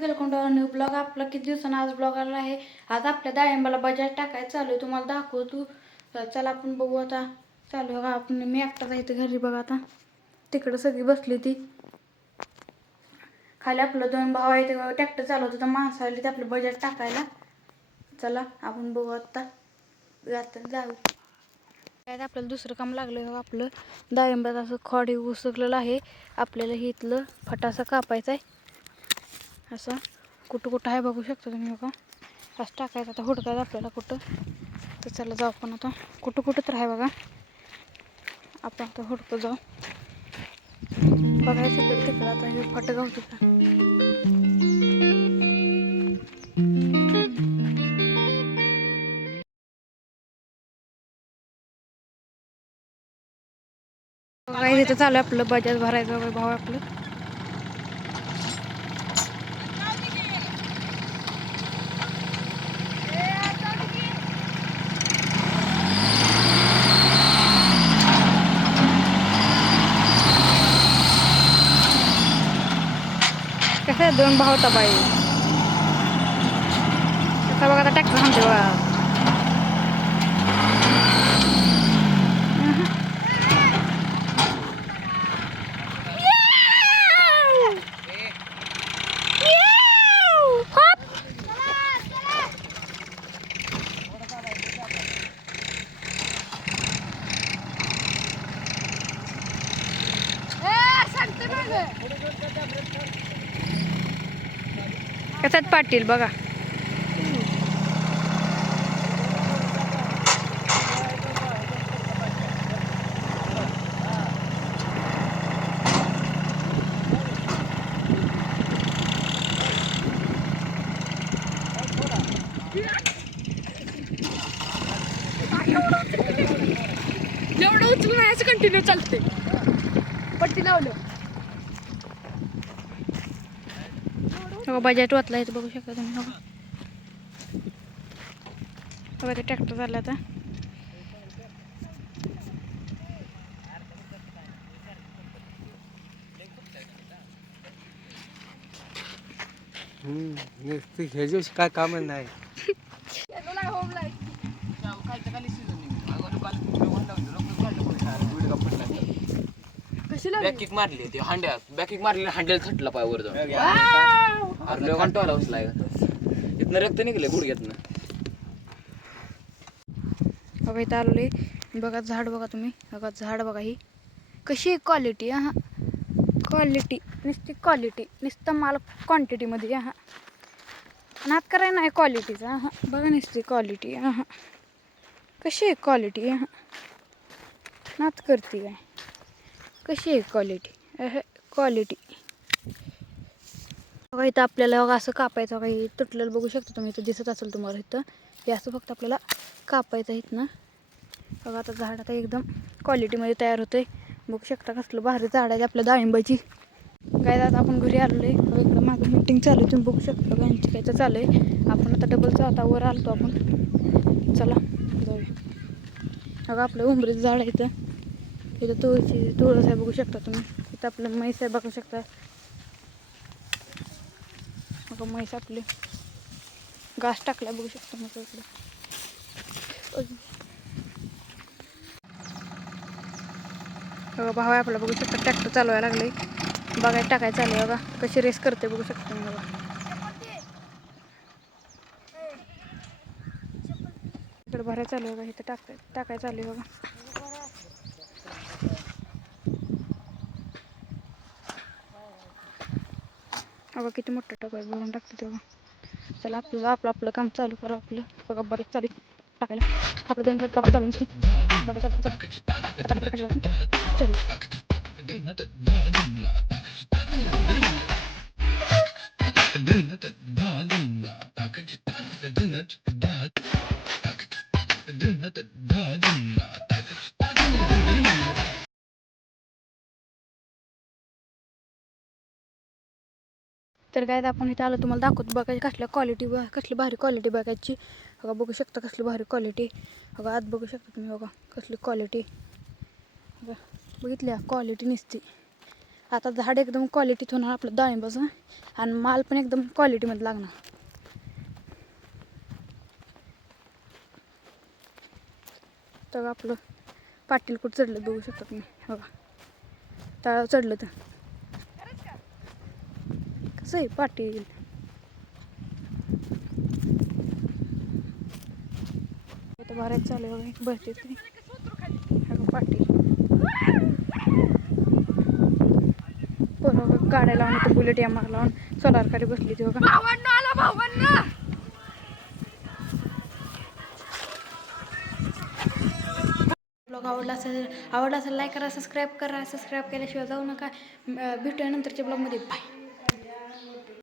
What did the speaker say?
Welcome new blog. आपला किती दिवसांना आज ब्लॉग आला आहे. आज आपल्या डाळिंबाला बजाज टाकायचं चालू आहे. तुम्हाला दाखवतो. चला आपण बघू आता. चालू आहे आपण. मी एकटाच आहे इथे घरी. बघा आता तिकडं सगळी बसली ती. खाली आपलं 2 भाऊ आहे ते ट्रॅक्टर चालवत होतं. माणसं आली ते आपलं बजाज टाकायला. चला आपण बघू आता. जाऊ काय आपल्याला दुसरं काम लागलं. आपलं डाळिंबात असं खोडी उसकलेलं आहे. आपल्याला हे इथलं फटासा कापायचा आहे. असं कुठं कुठं आहे बघू शकता तुम्ही. बघा असं टाकायचं. आता हुडकायचं आपल्याला कुठं. तर चला जाऊ आपण आता. कुठं कुठं तर आहे बघा. आपण आता हुडकं जाऊ. बघायचं इकडे तिकडं. आता हे फटं गावते का. बघा इथं चालू आहे आपलं बजाज भरायचं भाव आपलं. कसं आहे 2 भाव होता बाई. कसं बघा आता ट्रॅक्टर थांबते बघा. कशात पाटील बघा. एवढं उचलून नाही असं कंटिन्यू चालते. पट्टी लावलं. हो बजाज वाचला इथं बघू शकता तुम्ही. बघा बघा ते ट्रॅक्टर झाला आता. ह्याच्या काय काम नाही. बॅकिक मारली ती हांड्या. बॅकिक मारली हांड्याला थटला पाय वर जाऊन. अरे घंटाला बसलाय. इथनं रक्त निघले गुडघ्यातनं. बघा इथं आलोय. बघा झाड बघा तुम्ही. बघा झाड बघा ही कशी आहे क्वालिटी. हा क्वालिटी नुसती क्वालिटी. नुसतं माल क्वांटिटीमध्ये. हा नात कराय नाही क्वालिटीचा. हा बघा नुसती क्वालिटी. हा कशी आहे क्वालिटी. हा नात करते काय. कशी आहे क्वालिटी. क्वालिटी बघा इथं आपल्याला बघा असं कापायचं. बघा हे तुटलेलं बघू शकता तुम्ही. इथं दिसत असेल तुम्हाला. इथं हे असं फक्त आपल्याला कापायचं आहे इथनं. बघा आता झाड आता एकदम क्वालिटीमध्ये तयार होतं आहे. बघू शकता कसलं भारी झाड आहे आपल्या डाळिंबाची. काय आता आपण घरी आलो आहे. इकडं माझं मीटिंग चालू आहे. तुम्ही बघू शकता यांची काय तर चालू आहे. आपण आता डबलचा आता वर आलतो आपण. चला जाऊया. बघा आपलं उंबरीचं झाड आहे इथं. इथं तुळस आहे बघू शकता तुम्ही. इथं आपलं म्हैस आहे बघू शकता. बघा म्हैस आपली घास टाकला बघू शकता. मग इकडं बघा भाव आहे आपला बघू शकता. ट्रॅक्टर चालवायला लागले. बघायला टाकायचं चालू आहे. बघा कशी रेस करते बघू शकता तुम्ही. बघा इकडे भरायला चालू आहे. बघा इथं टाकायचं चालू आहे. बघा बघा किती मोठं टोक आहे. भरून टाकते तेव्हा. चला आपलं काम चालू करू. आपलं बघा बरेच चालू टाकायला. आपलं 2 टोक चालू तर काय आपण इथं आलो तुम्हाला दाखवतो. बघा कसल्या क्वालिटी. कसली भारी क्वालिटी बघायची. बघा बघू शकता कसली भारी क्वालिटी. बघा आत बघू शकता तुम्ही. बघा कसली क्वालिटी. बघा बघितल्या क्वालिटी नसती. आता झाड एकदम क्वालिटीत होणार आपलं डाळिंबाचं आणि माल पण एकदम क्वालिटीमध्ये लागणार. तर आपलं पाटील कुठं चढलं बघू शकता तुम्ही. बघा तळावर चढलं तर कसं आहे पाटील. आता बऱ्याच चालू आहे बघा भरते ते पाटील बरोबर गाड्या लावून तर बुलेट या मार लावून सोलार खाली बसली ती बघा. ब्लॉग आवडला असेल लाईक करा, सबस्क्राईब करा. सबस्क्राईब केल्याशिवाय जाऊ नका. भेटूया नंतरच्या ब्लॉगमध्ये. बाय.